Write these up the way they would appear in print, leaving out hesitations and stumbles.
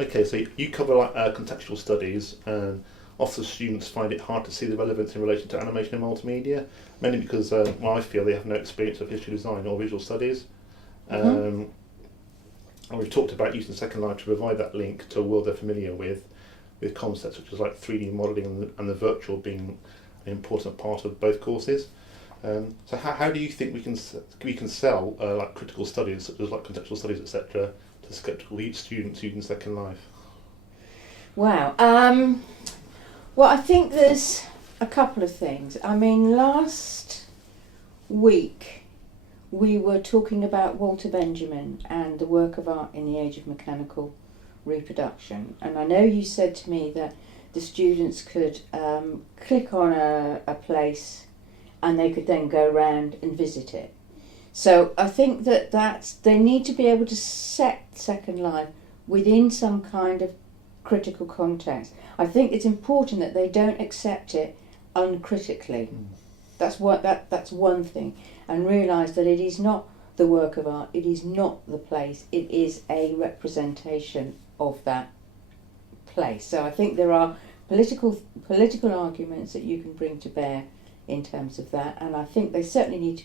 Okay, so you cover like contextual studies, and often students find it hard to see the relevance in relation to animation and multimedia, mainly because I feel they have no experience of history design or visual studies. And we've talked about using Second Life to provide that link to a world they're familiar with concepts such as like 3D modelling and the virtual being an important part of both courses. So how do you think we can sell like critical studies such as like contextual studies, etc., to skeptical students using Second Life? Wow. Well, I think there's a couple of things. I mean, last week we were talking about Walter Benjamin and the work of art in the age of mechanical reproduction, and I know you said to me that the students could click on a place and they could then go around and visit it. So I think that they need to be able to set Second Life within some kind of critical context. I think it's important that they don't accept it uncritically. That's one thing, and realise that it is not the work of art, it is not the place, it is a representation of that place. So I think there are political arguments that you can bring to bear in terms of that, and I think they certainly need to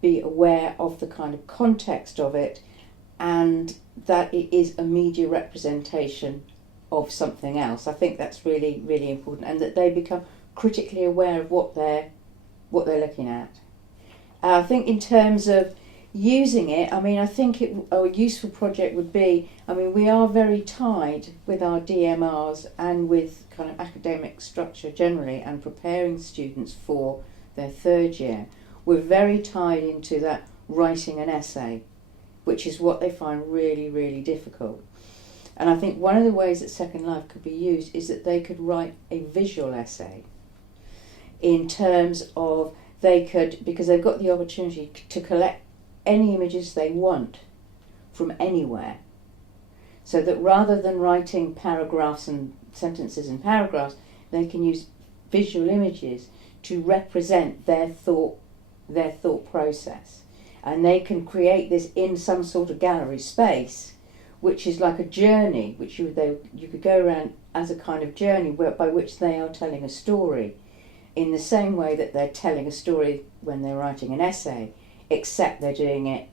be aware of the kind of context of it, and that it is a media representation of something else. I think that's really, really important, and that they become critically aware of what they're looking at. I think in terms of using it, I mean, I think a useful project would be, I mean, we are very tied with our DMRs and with kind of academic structure generally, and preparing students for their third year. We're very tied into that writing an essay, which is what they find really, really difficult. And I think one of the ways that Second Life could be used is that they could write a visual essay, in terms of they could, because they've got the opportunity to collect any images they want from anywhere, so that rather than writing paragraphs and sentences and paragraphs, they can use visual images to represent their thought process, and they can create this in some sort of gallery space, which is like a journey, which you could go around as a kind of journey by which they are telling a story, in the same way that they're telling a story when they're writing an essay, except they're doing it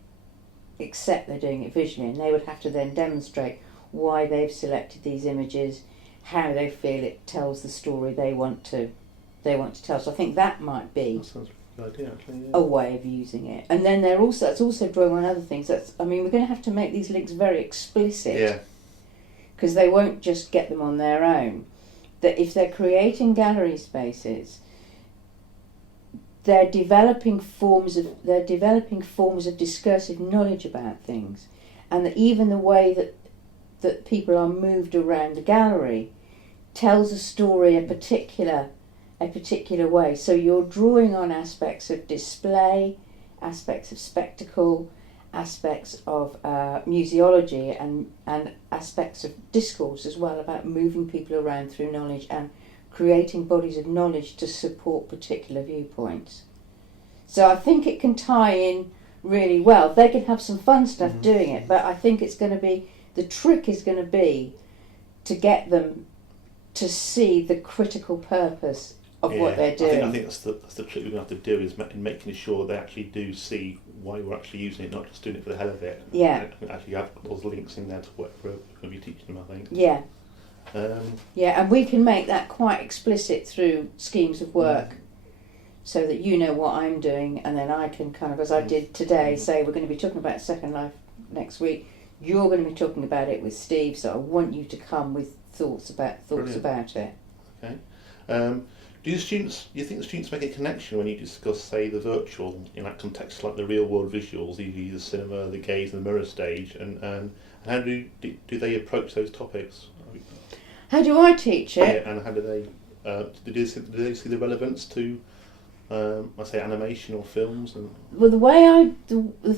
visually, and they would have to then demonstrate why they've selected these images, how they feel it tells the story they want to tell. So I think that might be Idea, actually, yeah. a way of using it. And then it's also drawing on other things. I mean, we're going to have to make these links very explicit, because they won't just get them on their own. That if they're creating gallery spaces, they're developing forms of discursive knowledge about things, and that even the way that people are moved around the gallery tells a story a particular way. So you're drawing on aspects of display, aspects of spectacle, aspects of museology, and aspects of discourse as well, about moving people around through knowledge and creating bodies of knowledge to support particular viewpoints. So I think it can tie in really well. They can have some fun stuff doing it, but I think the trick is going to be to get them to see the critical purpose of what they're doing. I think that's the trick we're going to have to do, is making sure they actually do see why we're actually using it, not just doing it for the hell of it. Yeah. And actually have those links in there to what we're going to be teaching them, I think. Yeah. And we can make that quite explicit through schemes of work, so that you know what I'm doing, and then I can kind of, as I did today, say we're going to be talking about Second Life next week. You're going to be talking about it with Steve, so I want you to come with thoughts about it. Okay. Do you think the students make a connection when you discuss, say, the virtual in that context, like the real world visuals, e.g. the cinema, the gaze, and the mirror stage, and how do they approach those topics? How do I teach it? Yeah, and how do they see the relevance to, I say, animation or films? And Well, the